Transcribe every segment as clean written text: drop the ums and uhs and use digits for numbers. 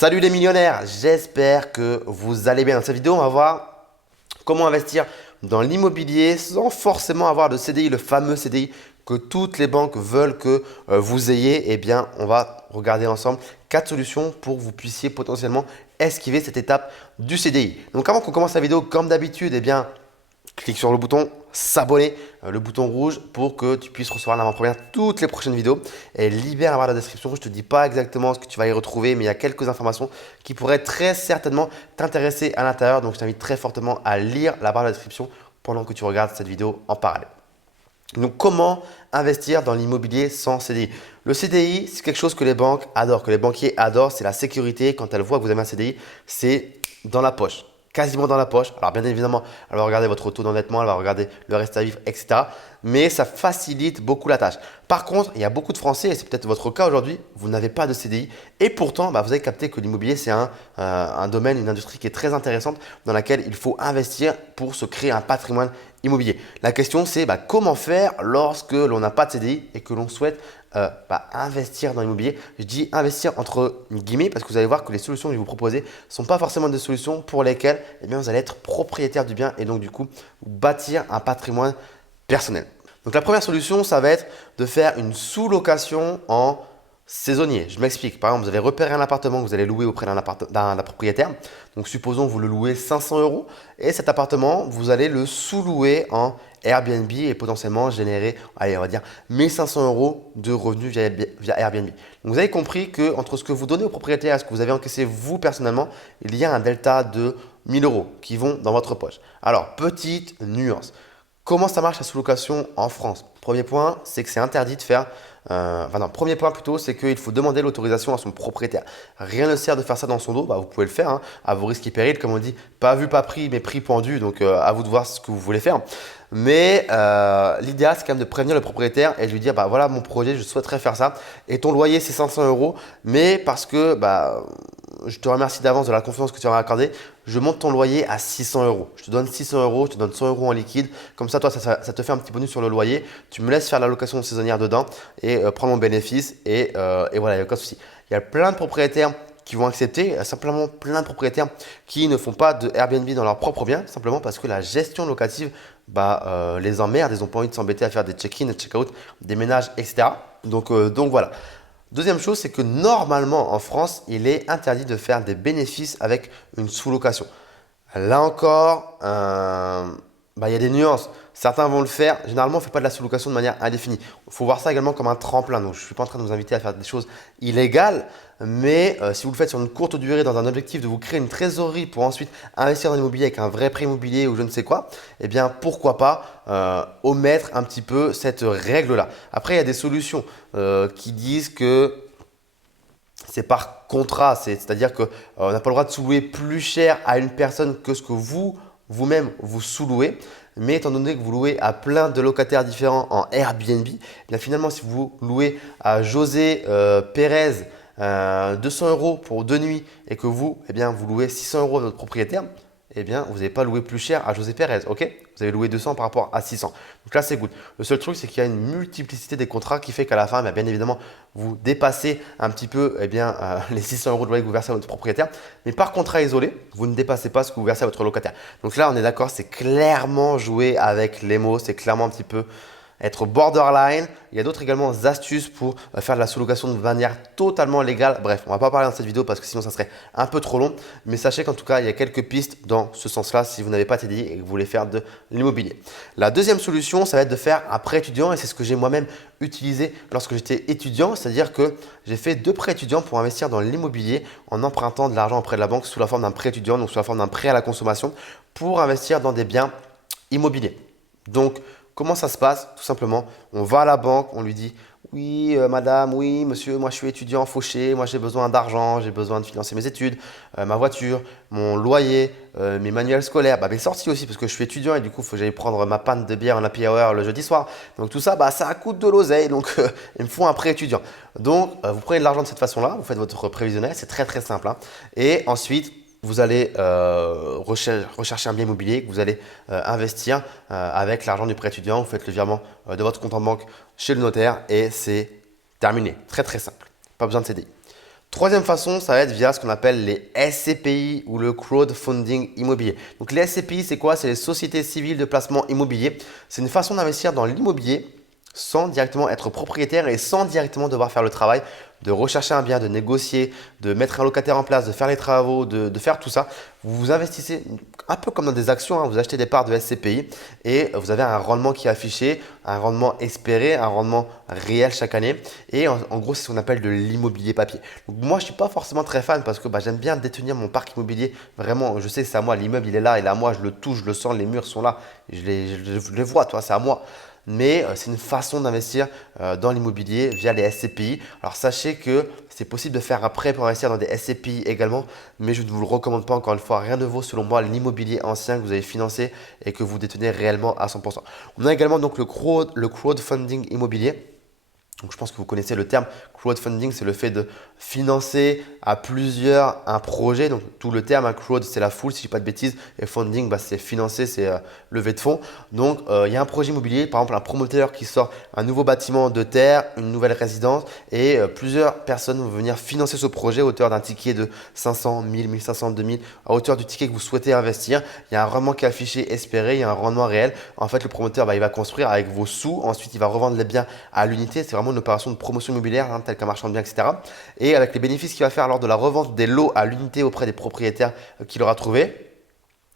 Salut les millionnaires, j'espère que vous allez bien. Dans cette vidéo, on va voir comment investir dans l'immobilier sans forcément avoir de CDI, le fameux CDI que toutes les banques veulent que vous ayez. Eh bien, on va regarder ensemble 4 solutions pour que vous puissiez potentiellement esquiver cette étape du CDI. Donc avant qu'on commence la vidéo, comme d'habitude, eh bien, clique sur le bouton s'abonner, le bouton rouge pour que tu puisses recevoir en avant-première toutes les prochaines vidéos. Et libère la barre de description. Je ne te dis pas exactement ce que tu vas y retrouver, mais il y a quelques informations qui pourraient très certainement t'intéresser à l'intérieur. Donc, je t'invite très fortement à lire la barre de description pendant que tu regardes cette vidéo en parallèle. Donc, comment investir dans l'immobilier sans CDI? Le CDI, c'est quelque chose que les banques adorent, que les banquiers adorent. C'est la sécurité. Quand elles voient que vous avez un CDI, c'est dans la poche. Quasiment dans la poche. Alors bien évidemment, elle va regarder votre taux d'endettement, elle va regarder le reste à vivre, etc. Mais ça facilite beaucoup la tâche. Par contre, il y a beaucoup de Français, et c'est peut-être votre cas aujourd'hui, vous n'avez pas de CDI. Et pourtant, vous avez capté que l'immobilier, c'est un domaine, une industrie qui est très intéressante dans laquelle il faut investir pour se créer un patrimoine immobilier. La question, c'est comment faire lorsque l'on n'a pas de CDI et que l'on souhaite investir dans l'immobilier. Je dis investir entre guillemets parce que vous allez voir que les solutions que je vais vous proposer ne sont pas forcément des solutions pour lesquelles vous allez être propriétaire du bien et donc du coup bâtir un patrimoine personnel. Donc la première solution, ça va être de faire une sous-location en saisonnier. Je m'explique. Par exemple, vous allez repérer un appartement que vous allez louer auprès d'un propriétaire. Donc supposons que vous le louez 500 euros et cet appartement, vous allez le sous-louer en Airbnb et potentiellement générer, allez, on va dire 1500 euros de revenus via Airbnb. Donc vous avez compris que entre ce que vous donnez au propriétaire et ce que vous avez encaissé vous personnellement, il y a un delta de 1000 euros qui vont dans votre poche. Alors, petite nuance. Comment ça marche la sous-location en France? Premier point, c'est que c'est interdit de faire. Premier point plutôt, c'est qu'il faut demander l'autorisation à son propriétaire. Rien ne sert de faire ça dans son dos. Vous pouvez le faire à vos risques et périls. Comme on dit, pas vu, pas pris, mais pris pendu. Donc, à vous de voir ce que vous voulez faire. Mais l'idéal, c'est quand même de prévenir le propriétaire et de lui dire voilà mon projet, je souhaiterais faire ça. Et ton loyer, c'est 500 euros. Mais parce que je te remercie d'avance de la confiance que tu m'as accordée. Je monte ton loyer à 600 euros. Je te donne 600 euros, je te donne 100 euros en liquide. Comme ça, toi, ça te fait un petit bonus sur le loyer. Tu me laisses faire la location saisonnière dedans et prendre mon bénéfice. Et voilà, il n'y a aucun souci. Il y a plein de propriétaires qui vont accepter, simplement plein de propriétaires qui ne font pas de Airbnb dans leur propre bien, simplement parce que la gestion locative les emmerde. Ils n'ont pas envie de s'embêter à faire des check-in, des check-out, des ménages, etc. Donc voilà. Deuxième chose, c'est que normalement en France, il est interdit de faire des bénéfices avec une sous-location. Là encore, il y a des nuances. Certains vont le faire. Généralement, on ne fait pas de la sous-location de manière indéfinie. Il faut voir ça également comme un tremplin. Donc, je ne suis pas en train de vous inviter à faire des choses illégales. Mais si vous le faites sur une courte durée dans un objectif de vous créer une trésorerie pour ensuite investir dans l'immobilier avec un vrai prêt immobilier ou je ne sais quoi, eh bien, pourquoi pas omettre un petit peu cette règle-là. Après, il y a des solutions qui disent que c'est par contrat, c'est-à-dire qu'on n'a pas le droit de sous-louer plus cher à une personne que ce que vous-même vous sous-louez. Mais étant donné que vous louez à plein de locataires différents en Airbnb, eh bien finalement, si vous louez à José Pérez 200 euros pour 2 nuits et que vous louez 600 euros à votre propriétaire, eh bien, vous n'avez pas loué plus cher à José Pérez, ok? Vous avez loué 200 par rapport à 600. Donc là, c'est good. Le seul truc, c'est qu'il y a une multiplicité des contrats qui fait qu'à la fin, bien évidemment, vous dépassez un petit peu les 600 euros de loyer que vous versez à votre propriétaire. Mais par contrat isolé, vous ne dépassez pas ce que vous versez à votre locataire. Donc là, on est d'accord, c'est clairement jouer avec les mots, c'est clairement un petit peu être borderline. Il y a d'autres également astuces pour faire de la sous-location de manière totalement légale. Bref, on ne va pas parler dans cette vidéo parce que sinon ça serait un peu trop long. Mais sachez qu'en tout cas, il y a quelques pistes dans ce sens-là si vous n'avez pas TDI et que vous voulez faire de l'immobilier. La deuxième solution, ça va être de faire un prêt étudiant et c'est ce que j'ai moi-même utilisé lorsque j'étais étudiant. C'est-à-dire que j'ai fait 2 prêts étudiants pour investir dans l'immobilier en empruntant de l'argent auprès de la banque sous la forme d'un prêt étudiant, donc sous la forme d'un prêt à la consommation pour investir dans des biens immobiliers. Donc, comment ça se passe? Tout simplement, on va à la banque, on lui dit oui, madame, oui, monsieur, moi je suis étudiant fauché, moi j'ai besoin d'argent, j'ai besoin de financer mes études, ma voiture, mon loyer, mes manuels scolaires, mes sorties aussi parce que je suis étudiant et du coup il faut que j'aille prendre ma panne de bière en happy hour le jeudi soir. Donc tout ça, ça coûte de l'oseille, donc il me faut un prêt étudiant. Donc vous prenez de l'argent de cette façon-là, vous faites votre prévisionnel, c'est très très simple. Et ensuite, vous allez rechercher un bien immobilier que vous allez investir avec l'argent du prêt étudiant. Vous faites le virement de votre compte en banque chez le notaire et c'est terminé. Très très simple. Pas besoin de CDI. Troisième façon, ça va être via ce qu'on appelle les SCPI ou le crowdfunding immobilier. Donc les SCPI, c'est quoi? C'est les sociétés civiles de placement immobilier. C'est une façon d'investir dans l'immobilier sans directement être propriétaire et sans directement devoir faire le travail de rechercher un bien, de négocier, de mettre un locataire en place, de faire les travaux, de faire tout ça. Vous investissez un peu comme dans des actions, hein. Vous achetez des parts de SCPI et vous avez un rendement qui est affiché, un rendement espéré, un rendement réel chaque année. Et en gros, c'est ce qu'on appelle de l'immobilier papier. Donc moi, je ne suis pas forcément très fan parce que j'aime bien détenir mon parc immobilier. Vraiment, je sais que c'est à moi, l'immeuble il est là, il est à moi, je le touche, je le sens, les murs sont là, je les vois, toi, c'est à moi. Mais c'est une façon d'investir dans l'immobilier via les SCPI. Alors sachez que c'est possible de faire un prêt pour investir dans des SCPI également, mais je ne vous le recommande pas. Encore une fois, rien ne vaut selon moi l'immobilier ancien que vous avez financé et que vous détenez réellement à 100%. On a également donc le crowdfunding immobilier. Donc, je pense que vous connaissez le terme crowdfunding, c'est le fait de financer à plusieurs un projet. Donc, tout le terme, crowd, c'est la foule, si je ne dis pas de bêtises. Et funding, c'est financer, c'est lever de fonds. Donc, il y a un projet immobilier, par exemple un promoteur qui sort un nouveau bâtiment de terre, une nouvelle résidence et plusieurs personnes vont venir financer ce projet à hauteur d'un ticket de 500, 1000, 1500, 2000, à hauteur du ticket que vous souhaitez investir. Il y a un rendement qui est affiché, espéré, il y a un rendement réel. En fait, le promoteur, il va construire avec vos sous. Ensuite, il va revendre les biens à l'unité. C'est vraiment une opération de promotion immobilière, telle qu'un marchand de biens, etc. Et avec les bénéfices qu'il va faire lors de la revente des lots à l'unité auprès des propriétaires qu'il aura trouvés,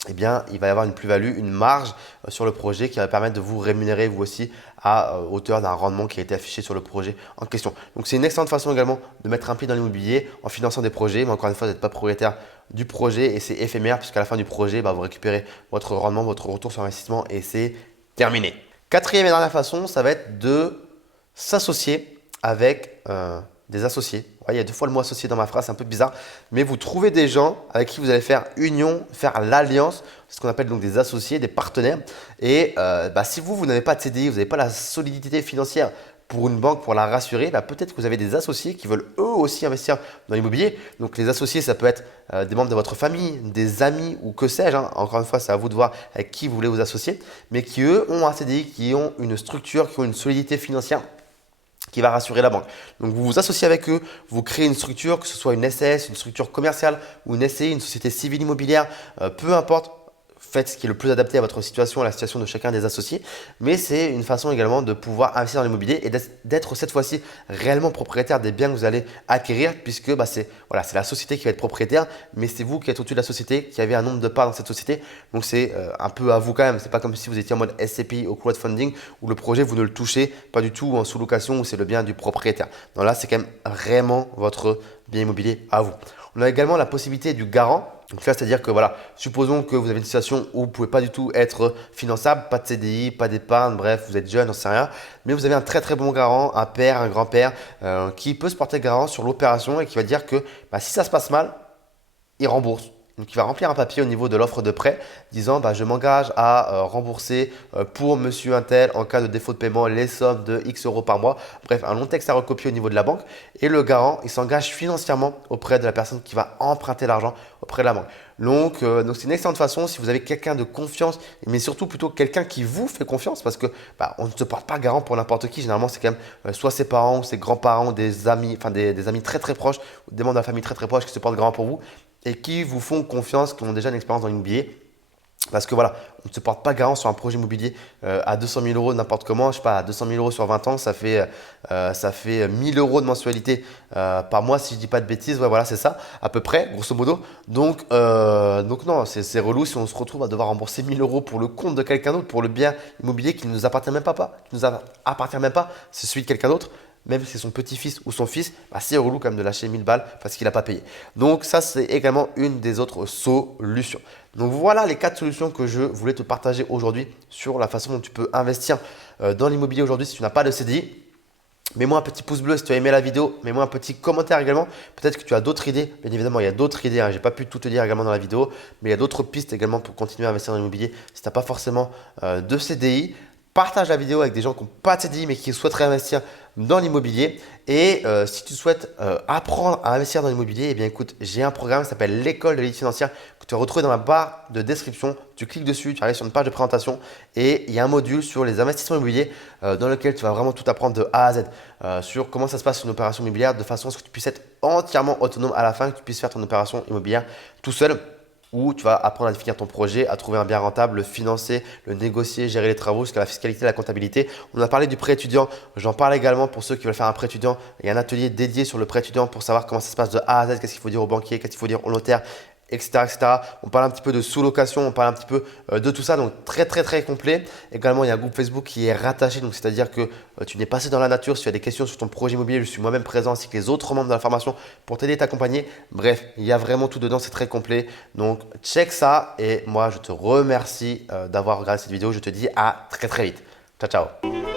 eh bien, il va y avoir une plus-value, une marge sur le projet qui va permettre de vous rémunérer vous aussi à hauteur d'un rendement qui a été affiché sur le projet en question. Donc, c'est une excellente façon également de mettre un pied dans l'immobilier en finançant des projets. Mais encore une fois, vous n'êtes pas propriétaire du projet et c'est éphémère puisqu'à la fin du projet, vous récupérez votre rendement, votre retour sur investissement et c'est terminé. Quatrième et dernière façon, ça va être de s'associer avec des associés. Ouais, il y a deux fois le mot associé dans ma phrase, c'est un peu bizarre. Mais vous trouvez des gens avec qui vous allez faire union, faire l'alliance, c'est ce qu'on appelle donc des associés, des partenaires. Et si vous n'avez pas de CDI, vous n'avez pas la solidité financière pour une banque pour la rassurer, peut-être que vous avez des associés qui veulent eux aussi investir dans l'immobilier. Donc les associés, ça peut être des membres de votre famille, des amis ou que sais-je. Encore une fois, c'est à vous de voir avec qui vous voulez vous associer. Mais qui eux ont un CDI, qui ont une structure, qui ont une solidité financière qui va rassurer la banque. Donc, vous vous associez avec eux, vous créez une structure, que ce soit une SAS, une structure commerciale ou une SCI, une société civile immobilière, peu importe. Faites ce qui est le plus adapté à votre situation, à la situation de chacun des associés. Mais c'est une façon également de pouvoir investir dans l'immobilier et d'être cette fois-ci réellement propriétaire des biens que vous allez acquérir puisque c'est la société qui va être propriétaire, mais c'est vous qui êtes au-dessus de la société, qui avez un nombre de parts dans cette société. Donc, c'est un peu à vous quand même. Ce n'est pas comme si vous étiez en mode SCPI au crowdfunding où le projet, vous ne le touchez pas du tout ou en sous-location où c'est le bien du propriétaire. Donc là, c'est quand même vraiment votre bien immobilier à vous. On a également la possibilité du garant. Donc là, c'est-à-dire que supposons que vous avez une situation où vous ne pouvez pas du tout être finançable, pas de CDI, pas d'épargne, bref, vous êtes jeune, on ne sait rien, mais vous avez un très très bon garant, un père, un grand-père qui peut se porter garant sur l'opération et qui va dire que si ça se passe mal, il rembourse. Donc, il va remplir un papier au niveau de l'offre de prêt disant je m'engage à rembourser pour monsieur untel en cas de défaut de paiement les sommes de X euros par mois. Bref, un long texte à recopier au niveau de la banque. Et le garant, il s'engage financièrement auprès de la personne qui va emprunter l'argent auprès de la banque. Donc c'est une excellente façon si vous avez quelqu'un de confiance, mais surtout plutôt quelqu'un qui vous fait confiance parce que on ne se porte pas garant pour n'importe qui. Généralement, c'est quand même soit ses parents ou ses grands-parents, des amis, des amis très très proches, ou des membres de la famille très très proches qui se portent garant pour vous et qui vous font confiance, qui ont déjà une expérience dans l'immobilier. Parce que on ne se porte pas garant sur un projet immobilier à 200 000 euros n'importe comment. Je sais pas, à 200 000 euros sur 20 ans, ça fait 1 000 euros de mensualité par mois si je dis pas de bêtises. Ouais, voilà, c'est ça, à peu près, grosso modo. Donc non, c'est relou si on se retrouve à devoir rembourser 1 000 euros pour le compte de quelqu'un d'autre, pour le bien immobilier qui ne nous appartient même pas, c'est celui de quelqu'un d'autre. Même si c'est son petit-fils ou son fils, c'est relou quand même de lâcher 1000 balles parce qu'il n'a pas payé. Donc ça, c'est également une des autres solutions. Donc voilà les 4 solutions que je voulais te partager aujourd'hui sur la façon dont tu peux investir dans l'immobilier aujourd'hui si tu n'as pas de CDI. Mets-moi un petit pouce bleu si tu as aimé la vidéo. Mets-moi un petit commentaire également. Peut-être que tu as d'autres idées. Bien évidemment, il y a d'autres idées. Je n'ai pas pu tout te dire également dans la vidéo. Mais il y a d'autres pistes également pour continuer à investir dans l'immobilier si tu n'as pas forcément de CDI. partage la vidéo avec des gens qui n'ont pas de CDI mais qui souhaiteraient investir dans l'immobilier. Et si tu souhaites apprendre à investir dans l'immobilier, eh bien écoute, j'ai un programme qui s'appelle l'école de l'élite financière que tu vas retrouver dans la barre de description. Tu cliques dessus, tu arrives sur une page de présentation et il y a un module sur les investissements immobiliers dans lequel tu vas vraiment tout apprendre de A à Z sur comment ça se passe une opération immobilière de façon à ce que tu puisses être entièrement autonome à la fin, que tu puisses faire ton opération immobilière tout seul, où tu vas apprendre à définir ton projet, à trouver un bien rentable, le financer, le négocier, gérer les travaux jusqu'à la fiscalité, la comptabilité. On a parlé du prêt étudiant, j'en parle également pour ceux qui veulent faire un prêt étudiant. Il y a un atelier dédié sur le prêt étudiant pour savoir comment ça se passe de A à Z, qu'est-ce qu'il faut dire au banquier, qu'est-ce qu'il faut dire au notaire, etc., etc. On parle un petit peu de sous-location, on parle un petit peu de tout ça, donc très complet. Également, il y a un groupe Facebook qui est rattaché, donc c'est-à-dire que tu n'es passé dans la nature. Si tu as des questions sur ton projet immobilier, je suis moi-même présent ainsi que les autres membres de la formation pour t'aider et t'accompagner. Bref, il y a vraiment tout dedans, c'est très complet. Donc, check ça et moi, je te remercie d'avoir regardé cette vidéo. Je te dis à très vite. Ciao, ciao.